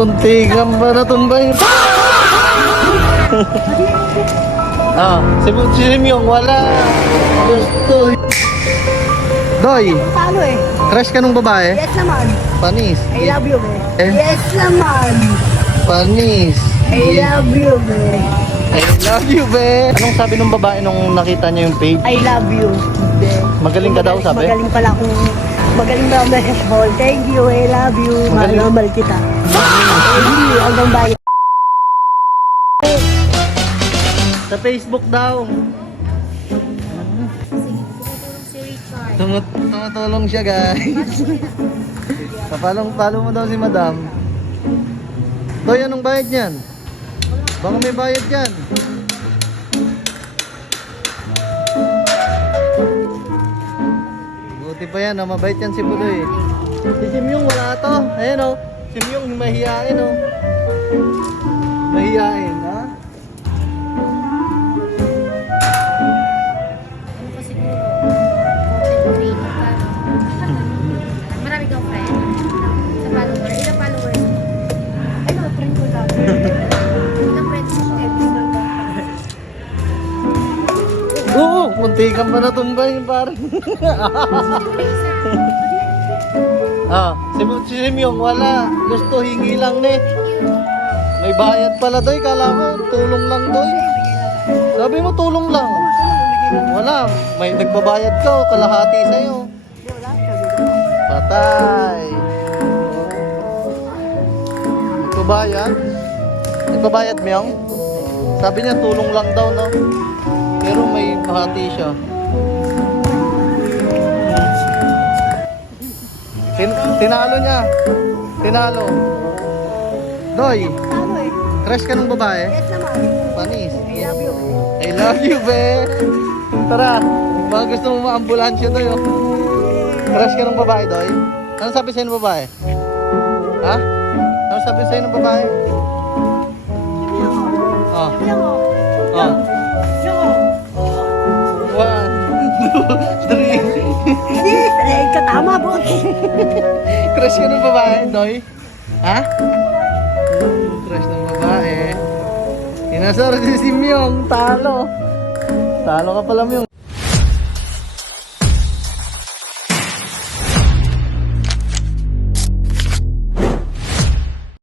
muntikan ba natumbay? Si Simyong wala. Gusto. Doy, Talo eh. crush ka nung babae? Yes naman. Panis. I love you, be. Eh? Yes naman. Panis. I love you, be. I love you, be. Anong sabi nung babae nung nakita niya yung page? I love you, be. Magaling ka daw, sabi? Magaling pala akong... Magaling ba ang message ball? Thank you, I love you. Magaling. Mahal kita. Hindi, hanggang bayan. Sa Facebook daw. Tumutulong siya, guys. Papalong-palo mo daw si madam. Toy, anong bayad niyan? Baka may bayad yan. Buti pa yan, mabait yan si Budoy. Si Simyong wala to. Ayan o. Simyong mahihain o. Mahihain, ha? Marami kang friend sa follower. Ilang followers? Ay, mga friend ko lang. Ilang friends mo? Oo, muntikan pa natumbay yung parang. Si Simyong wala. Gusto hingi lang ni. May bayad pala doy. Kala ko tulong lang doy. Sabi mo tulong lang. Wala. May nagbabayad ka o kalahati sa'yo. Patay. Nagbabayad? Nagbabayad Myong? Sabi niya tulong lang daw no. Pero may bahati siya. Tinalo niya. Tinalo. Doy, Talo eh. crush ka nung babae? Yes naman. Panis. I love you, be. I love you, be. Tara, baka gusto mo ma-ambulansya doy, oh. Crush ka nung babae, doy? Ano sabi sa'yo ng babae? Ha? Ano sabi sa'yo ng babae? Oh. Oh. One, two, three. Yes, eh, katama po. Crush ka ng babae, doy? Ha? Crush ng babae. Inasar si Simyong, talo. Talo ka pala, Myong.